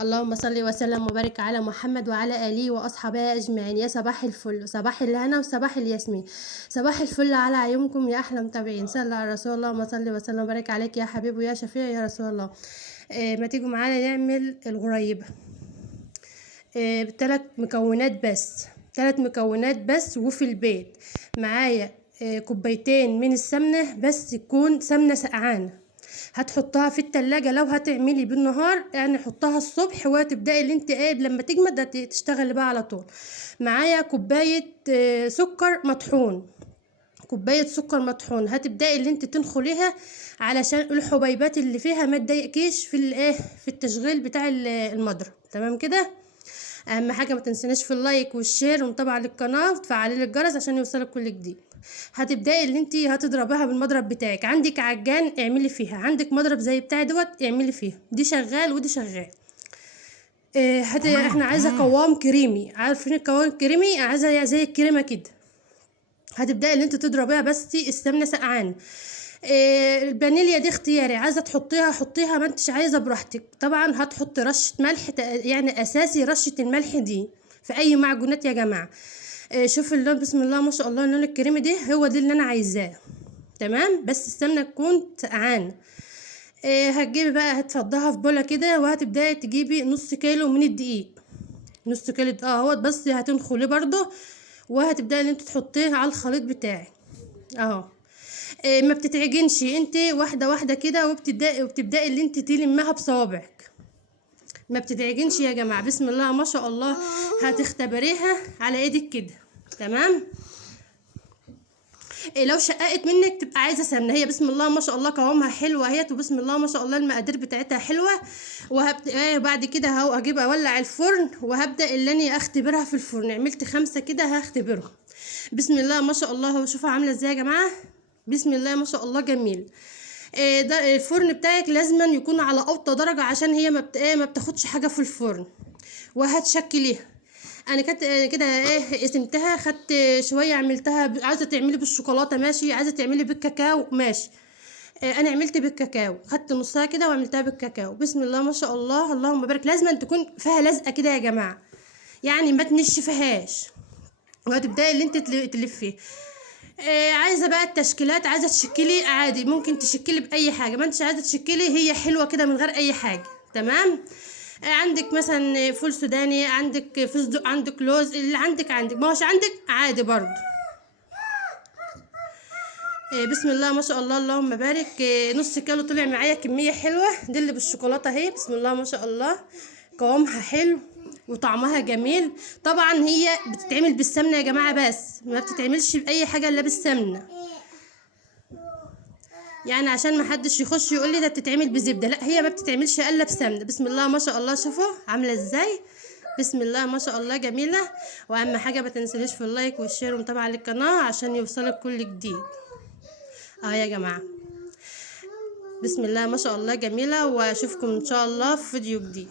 اللهم صل وسلم وبارك على محمد وعلى آله وأصحابه أجمعين. يا صباح الفل، صباح الهنا وصباح الياسمين، صباح الفل على عيونكم يا أحلى متابعين. صلى على رسول الله، اللهم صل وسلم وبارك عليك يا حبيب ويا شفيع يا رسول الله. ما تيجوا معانا نعمل الغريبة. بثلاث مكونات بس، ثلاث مكونات بس، وفي البيت معايا كوبايتين من السمنة، بس تكون سمنة سقعانة. هتحطها في التلاجة لو هتعملي بالنهار، يعني حطها الصبح وتبدأي اللي انت لما تجمد تشتغلي بقى على طول. معايا كوباية سكر مطحون، كوباية سكر مطحون. هتبدأي اللي انت تنخليها علشان الحبيبات اللي فيها ما تضايقكيش في التشغيل بتاع المضرب. تمام كده. اهم حاجه ما تنسناش في اللايك والشير ومتابعه للقناه وتفعلي الجرس عشان يوصلك كل جديد. هتبداي اللي انت هتضربيها بالمضرب بتاعك. عندك عجان اعملي فيها، عندك مضرب زي بتاعي دوت اعملي فيها، دي شغال ودي شغال. احنا عايزه قوام كريمي، عارفين القوام الكريمي؟ عايزه زي الكريمه كده. هتبداي اللي انت تضربيها بس السمنه سقعان. الفانيليا دي اختياري، عايزه تحطيها حطيها، ما انتش عايزه براحتك. طبعا هتحطي رشه ملح، يعني اساسي رشه الملح دي في اي معجونات يا جماعه. شوف اللون، بسم الله ما شاء الله، اللون الكريمي ده هو ده اللي انا عايزاه. تمام، بس السمنه تكون سقعانه. هتجيبي بقى، هتفضها في بوله كده، وهتبداي تجيبي نص كيلو من الدقيق، نص كيلو اهوت، بس هتنخليه برضه، وهتبداي ان انت تحطيه على الخليط بتاعك اهو. ما بتتعجنش انت، واحده واحده كده، وبتبداي اللي انت تلمها بصوابعك، ما بتتعجنش يا جماعه. بسم الله ما شاء الله، هتختبريها على ايدك كده. تمام. لو شققت منك تبقى عايزه سمنه، هي بسم الله ما شاء الله قوامها حلو اهيت، وبسم الله ما شاء الله المقادير بتاعتها حلوه. بعد كده هجيب اولع الفرن، وهبدا اللي انا اختبرها في الفرن. عملت 5 كده هختبرهم. بسم الله ما شاء الله، شوفوا عامله ازاي يا جماعه. بسم الله ما شاء الله جميل. ده الفرن بتاعك لازما يكون على اوطى درجه، عشان هي ما بتاخدش حاجه في الفرن. وهتشكليها. انا كنت كده قسمتها، خدت شويه عملتها عايزه تعملي بالشوكولاته ماشي، عايزه تعملي بالكاكاو ماشي. انا عملت بالكاكاو، خدت نصها كده وعملتها بالكاكاو. بسم الله ما شاء الله، اللهم بارك. لازم تكون فيها لزقه كده يا جماعه، يعني ما تنشفهاش. وهتبداي اللي انت تلفيه. عايزه بقى التشكيلات، عايزه تشكلي عادي، ممكن تشكلي باي حاجه، ما انتش عايزه تشكلي هي حلوه كده من غير اي حاجه. تمام. عندك مثلا فول سوداني، عندك فستق، عندك لوز، اللي عندك ما هوش عندك عادي برضو. بسم الله ما شاء الله، اللهم بارك. نص كيلو طلع معايا كميه حلوه، دي اللي بالشوكولاته اهي. بسم الله ما شاء الله، قوامها حلو وطعمها جميل. طبعا هي بتتعمل بالسمنه يا جماعه، بس ما بتتعملش باي حاجه الا بالسمنه، يعني عشان ما حدش يخش يقول لي ده بتتعمل بزبده، لا هي ما بتتعملش الا بسمنه. بسم الله ما شاء الله، شوفوا عامله ازاي. بسم الله ما شاء الله جميله. واهم حاجه ما تنسونيش في اللايك والشير ومتابعه للقناه عشان يوصلك كل جديد. يا جماعه، بسم الله ما شاء الله جميله، واشوفكم ان شاء الله في فيديو جديد.